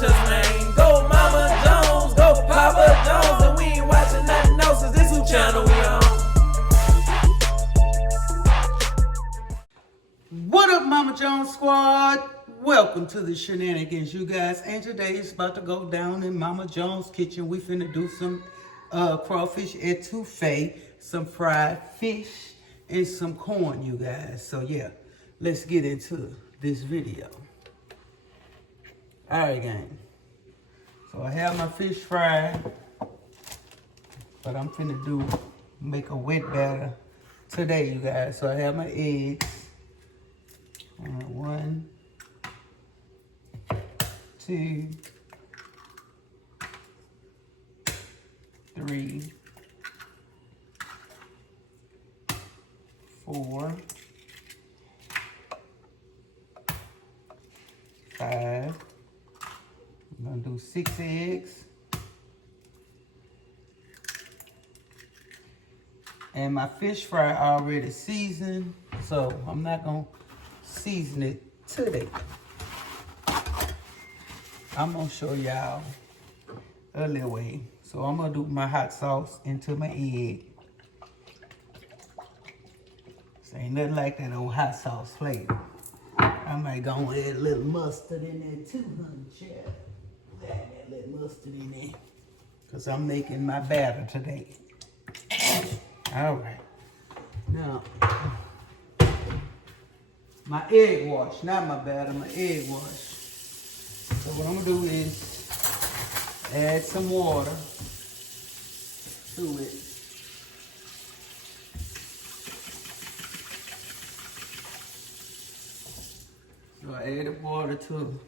watchers, man. Go Mama Jones, go Papa Jones, and we ain't watching nothing else, 'cause this who channel we on. What up, Mama Jones squad? Welcome to the shenanigans, you guys. And today it's about to go down in Mama Jones' kitchen. We finna do some crawfish étouffée, some fried fish, and some corn, you guys. So yeah, let's get into this video. All right, gang. So I have my fish fried, but I'm finna make a wet batter today, you guys. So I have my eggs. 1, 2, 3, 4, 5. I'm gonna do 6 eggs. And my fish fry already seasoned, so I'm not gonna season it today. I'm gonna show y'all a little way. So I'm gonna do my hot sauce into my egg. This ain't nothing like that old hot sauce flavor. I might go and add a little mustard in there too, honey, child. Add that little mustard in there, cause I'm making my batter today. All right, now my egg wash, not my batter, my egg wash. So what I'm gonna do is add some water to it. So I added water to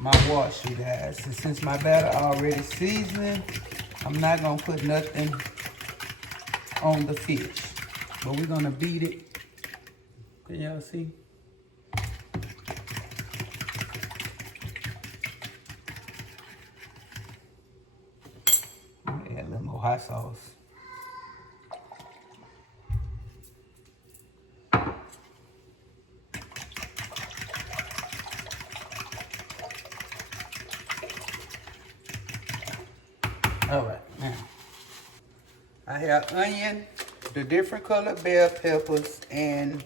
my wash, you guys. And since my batter already seasoned, I'm not gonna put nothing on the fish. But we're gonna beat it. Can y'all see? Add a little more hot sauce. All right, now I have onion, the different colored bell peppers, and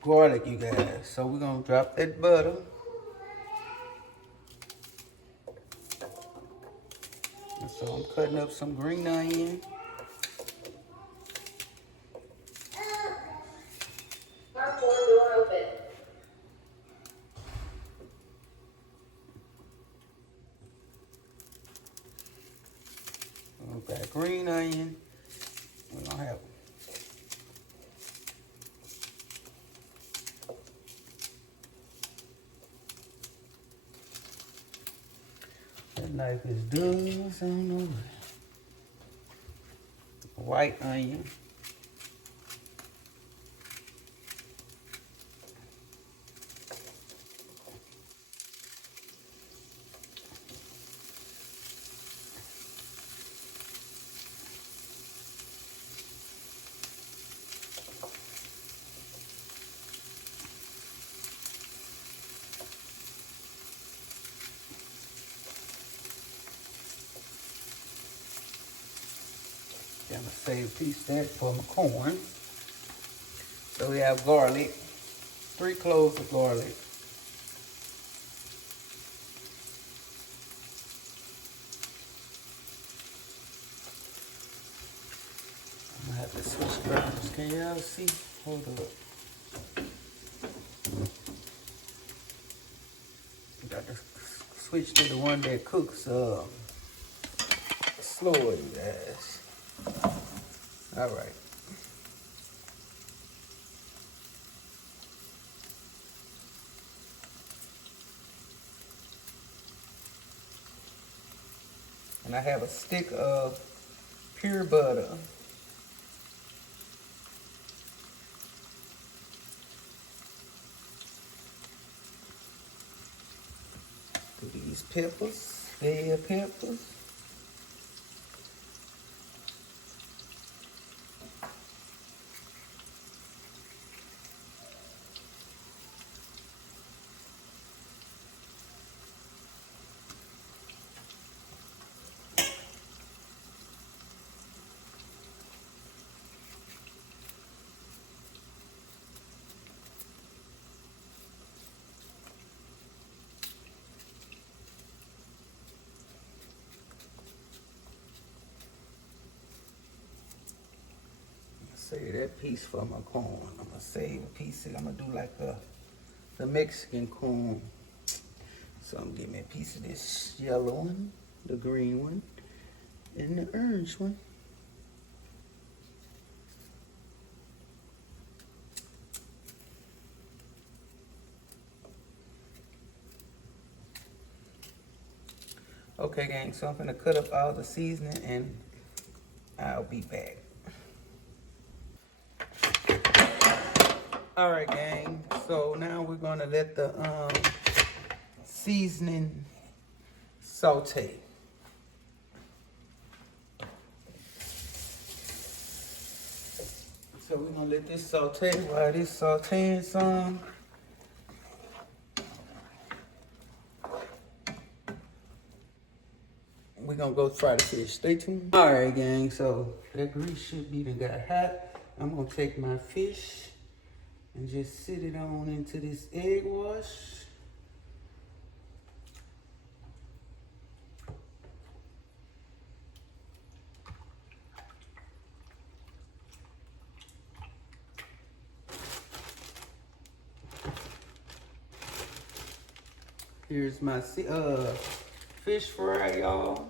garlic, you guys. So we're gonna drop that butter. And so I'm cutting up some green onion. Door open. We've got green onion. We're gonna have that knife is doing something over there. White onion. I'm gonna save a piece of that for my corn. So we have garlic, 3 cloves of garlic. I'm gonna have to switch browns. Can y'all see? Hold up. Got to switch to the one that cooks slower, you guys. All right. And I have a stick of pure butter. Do these peppers, bell peppers. save that piece for my corn. I'm gonna save a piece. I'm gonna do like the Mexican corn. So I'm gonna give me a piece of this yellow one, the green one, and the orange one. Okay, gang, so I'm gonna cut up all the seasoning and I'll be back. All right, gang, so now we're gonna let the seasoning saute. So we're gonna let this saute while this sauteing some. We're gonna go fry the fish. Stay tuned. All right, gang, so that grease should be done got hot. I'm gonna take my fish and just sit it on into this egg wash. Here's my fish fry, y'all.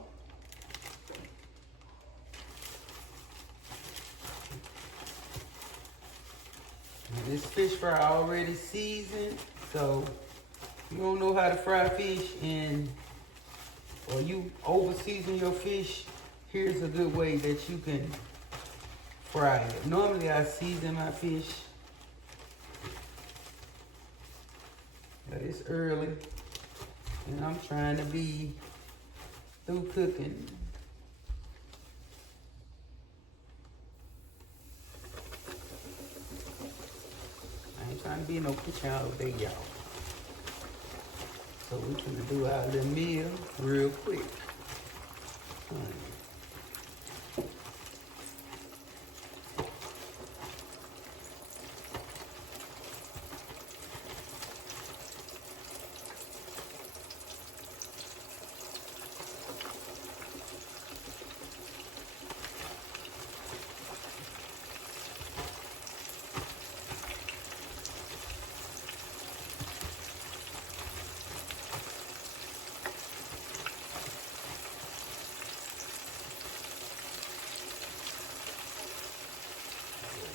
This fish fry already seasoned, so if you don't know how to fry fish or you over season your fish, here's a good way that you can fry it. Normally I season my fish, but it's early and I'm trying to be through cooking. Trying to be in no kitchen all day, y'all. So we can do our little meal real quick.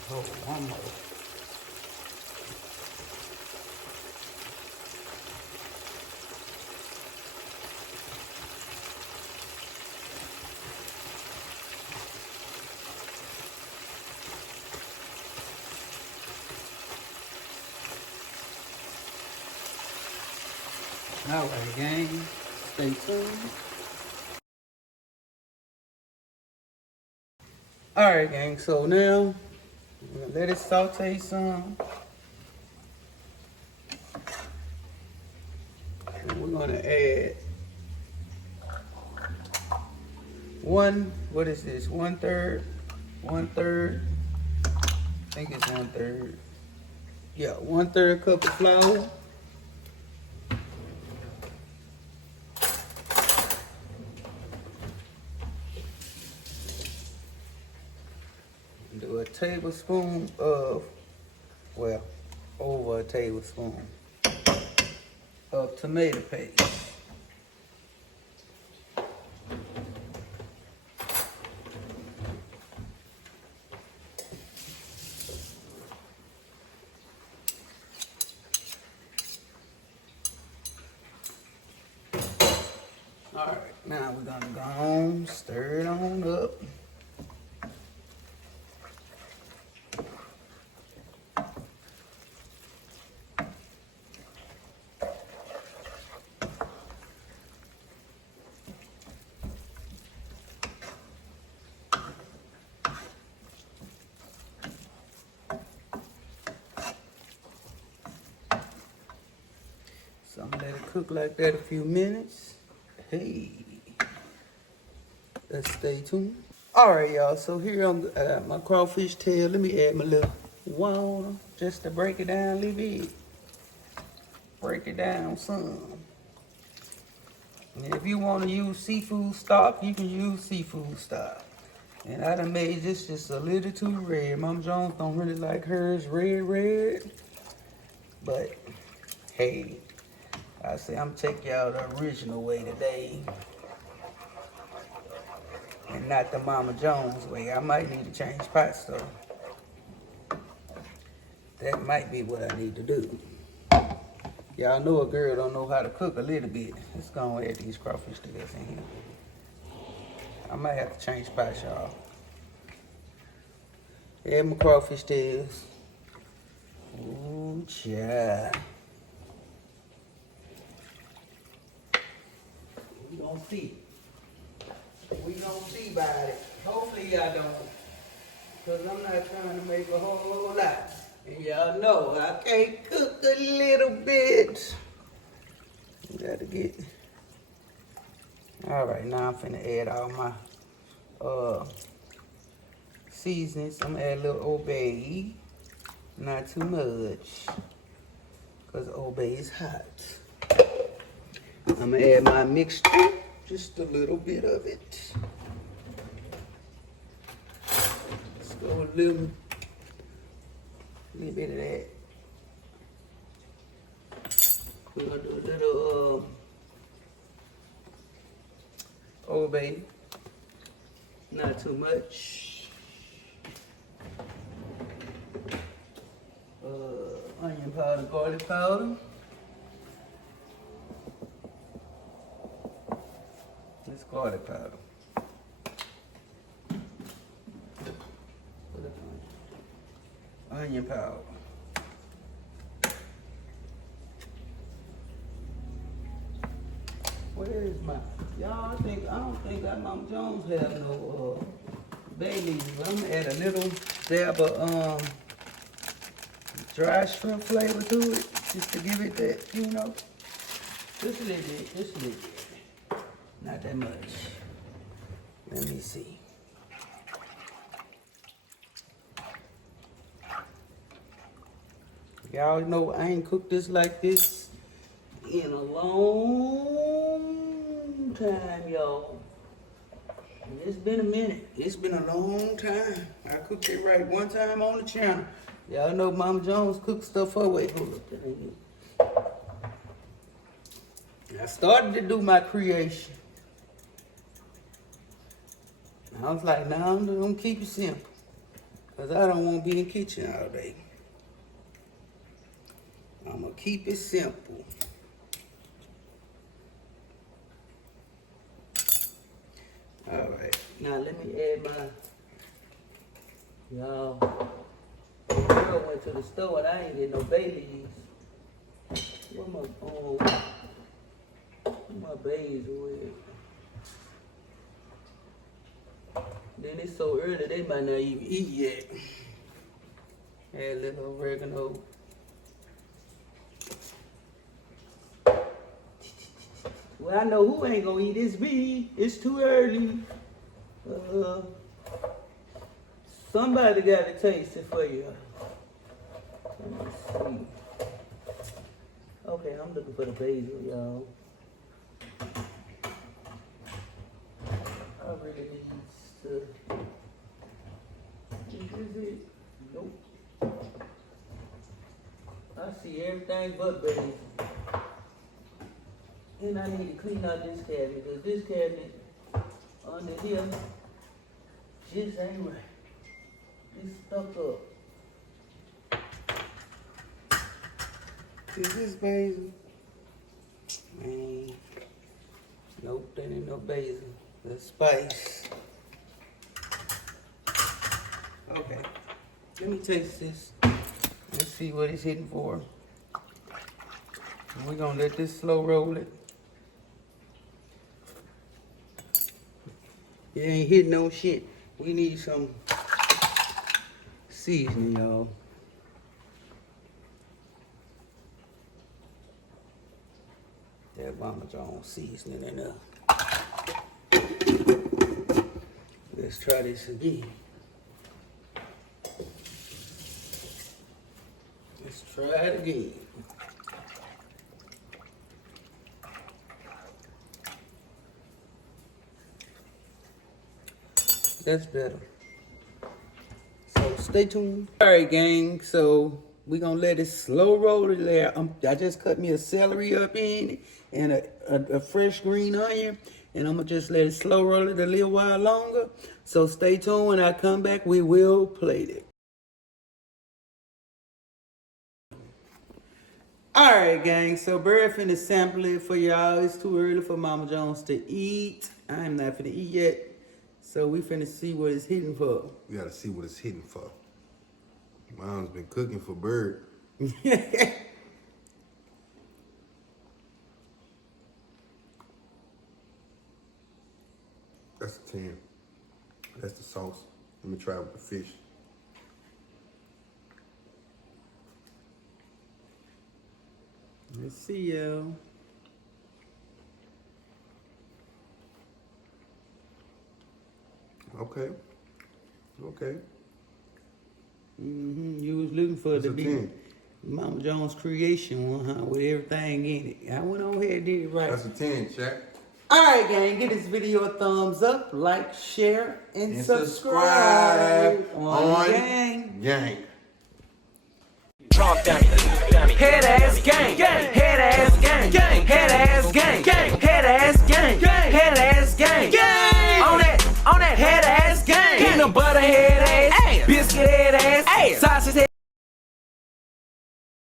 Oh, one more. All right, gang, stay tuned. All right, gang, so now I'm gonna let it saute some. And we're gonna add what is this? 1/3, 1/3. I think it's 1/3. Yeah, 1/3 cup of flour. Do a tablespoon of, well, over a tablespoon of tomato paste. All right, now we're gonna go on, stir it on up. So I'm gonna let it cook like that a few minutes. Hey, let's stay tuned. All right, y'all, so here on my crawfish tail, let me add my little water just to break it down a little bit. Break it down some. And if you want to use seafood stock, you can use seafood stock. And I done made this just a little too red. Mama Jones don't really like hers red. But, hey, I say I'm taking y'all the original way today. And not the Mama Jones way. I might need to change pots though. That might be what I need to do. Y'all know a girl don't know how to cook a little bit. Let's go and add these crawfish tails in here. I might have to change pots, y'all. Add my crawfish tails. Ooh, child. We gonna see. We gonna see about it. Hopefully y'all don't. Cause I'm not trying to make a whole lot. And y'all know I can't cook a little bit. Gotta get. Alright, now I'm finna add all my seasonings. I'm gonna add a little Old Bay. Not too much. Cause Old Bay is hot. I'm gonna add my mixture. Just a little bit of it. Let's go a little bit of that. We're gonna do a little Old Bay. Not too much. Onion powder, garlic powder. This garlic powder. Onion powder. Where is my? Y'all, I don't think that Mama Jones have no bay leaves. I'm gonna add a little dab of dry shrimp flavor to it, just to give it that, you know, just a little bit, not that much. Let me see. Y'all know I ain't cooked this like this in a long time, y'all. It's been a minute. It's been a long time. I cooked it right one time on the channel. Y'all know Mama Jones cooks stuff her way. Hold up, that ain't it. I started to do my creation. I was like, nah, I'm gonna keep it simple. Cause I don't want to be in the kitchen all day. I'm gonna keep it simple. All right, now let me add my, y'all, girl went to the store and I ain't get no bay leaves. Where my basil at? Then it's so early, they might not even eat yet. Add a little oregano. Well, I know who ain't gonna eat this me. It's too early. Somebody gotta taste it for you. Let me see. Okay, I'm looking for the basil, y'all. I really need to. Is it? Nope. I see everything but basil. And I need to clean out this cabinet, because this cabinet under here just ain't right. It's stuck up. Is this basil? Man. Nope, that ain't no basil. That's spice. Okay. Let me taste this. Let's see what it's hitting for. We're gonna let this slow roll it. It ain't hitting no shit. We need some seasoning, y'all. That Mama Jones seasoning enough. Let's try this again. Let's try it again. That's better. So stay tuned. All right, gang. So we gonna let it slow roll it there. I just cut me a celery up in it and a fresh green onion, and I'm gonna just let it slow roll it a little while longer. So stay tuned. When I come back, we will plate it. All right, gang. So Bird finna sample it for y'all. It's too early for Mama Jones to eat. I'm not finna eat yet. So we finna see what it's hitting for. We gotta see what it's hitting for. Mom's been cooking for Bird. That's a 10. That's the sauce. Let me try it with the fish. Let's see, y'all. Okay. Okay. You was looking for it to a be 10. Mama Jones' creation one, huh? With everything in it. I went on here and did it right. That's a 10, Jack. All right, gang. Give this video a thumbs up, like, share, and subscribe. On the gang. Gang. Head ass gang, head ass gang, head ass gang, head ass gang, head ass gang, on that head ass gang, peanut butter head ass, biscuit head ass, sausage head